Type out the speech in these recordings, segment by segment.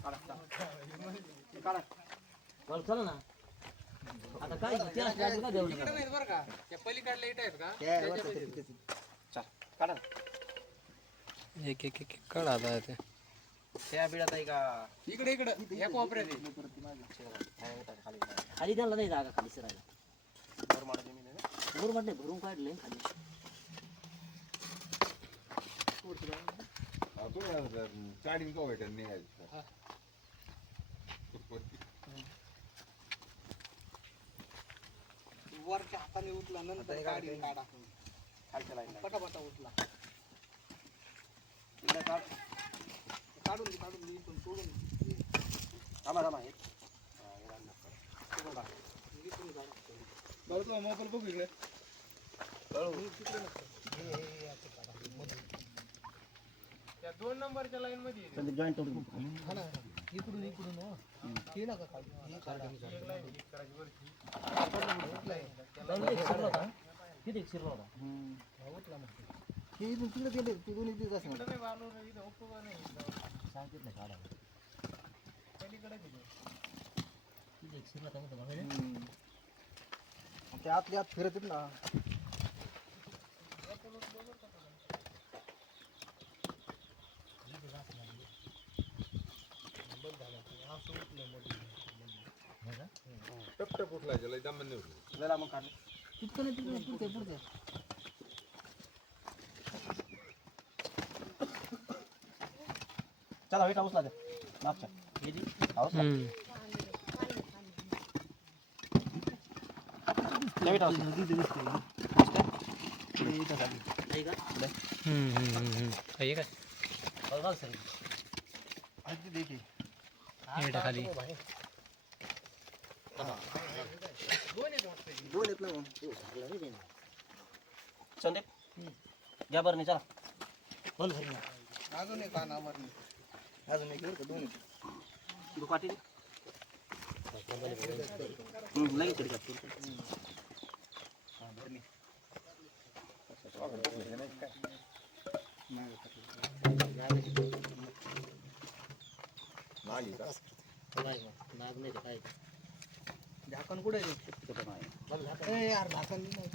ना आता काय त्याला काय का देऊ नका बरं का त्या पलीकडल्या इट आहेत का चल काढा एक एक एक काढा आता ते त्या बिडात आहे का इकडे इकडे या कोपऱ्यात खाली त्यांना नाही जागा खाली सरायला भर मारा जमीन आहे भर मार नाही भरून काढले खाली तुम्ही काढीन का भेटेल निघायचं वरच्या हाताने उचला नंतर गाडी काढा खालच्या लाईन पटापटा उठला तिला काढून काढून दे इथून सोडून थांबा थांबा हे बरं तुला मोबाईल बघ इकडे त्या दोन नंबरच्या लाईन मध्ये जॉईंट इकडून इकडून हो. काय शिरला होता. एक हे इथून तिकडे गेले ते दोन्ही सांगितलं काढायला. एक ते आत फिरत आहेत ना टपटप उठला गेला एकदम म्हणजे उठला जरा मग काढलं तितकं नाही तिकडे पुढचे पुढचे चला वेट हाऊस लागेल मागच्या गेली हाऊस लेवेट हाऊस दिसते दिसते इथं झाली आहे का हम्म हम्म हम्म आहे का बघा सर आज देखी खाली दोन येत ना संदीप घ्या बरं चला बोल घरी अजून एक अजून एक दोन दुपाटी लगेच आली का नाही मग तो. नाग नाही काय झाकण कुठे नाही यार झाकण नाही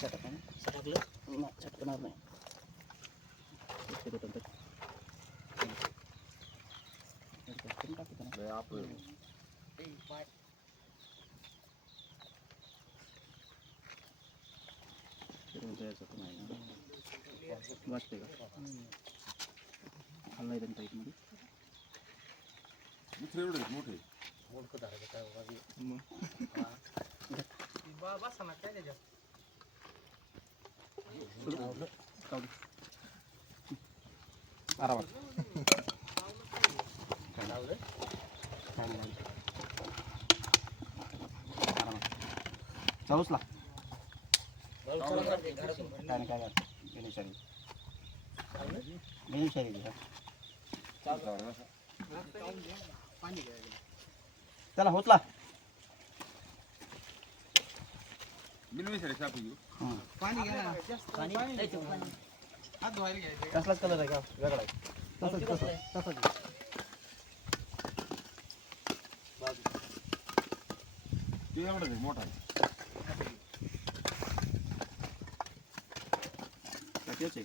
सटकण सटकलं सटकणार नाही आपण वाटते का हम्म. खाल्ला आहे त्यांनी टाईपमध्ये दुसरे एवढे मोठे ओळखत आहे काय बाबा बसा ना काय त्याच्यात आरामात लावलं चालूच काय नाही काय गणेशारी गणेशारी त्याला होतला कसलाच कलर आहे का वेगळा आहे तसंच तसं तसंच ते तो एवढंच आहे मोठा आहे तेच आहे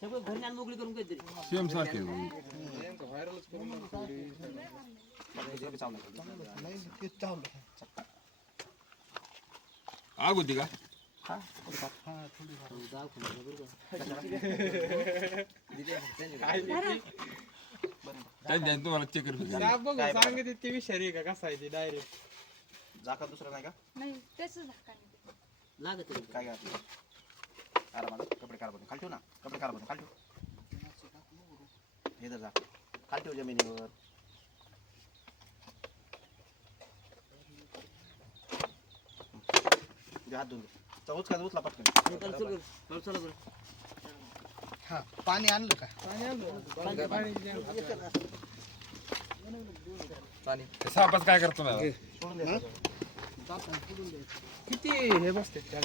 सेम आग होती का तुम्हाला चेक करून सांगते ते विषारी का कसा आहे ते डायरेक्ट जागा दुसरा नाही का नाही त्याच लागत काय आरामाला कपडे काढ खाली ठेव ना कपडे काढ खाली ठेव हे जर जा खाली ठेव जमिनीवर हम्म. हात धुवून चौच का उचला पटकन हा पाणी आणलं का पाणी आणलं पाणी सापास काय करतो ना किती हे बसते चार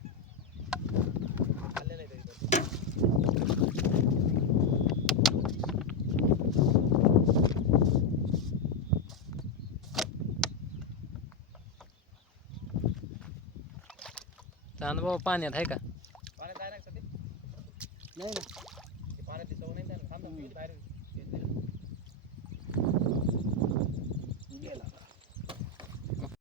अनुभव पाण्यात आहे का पाण्यात आहे ना नाही ना पाण्यात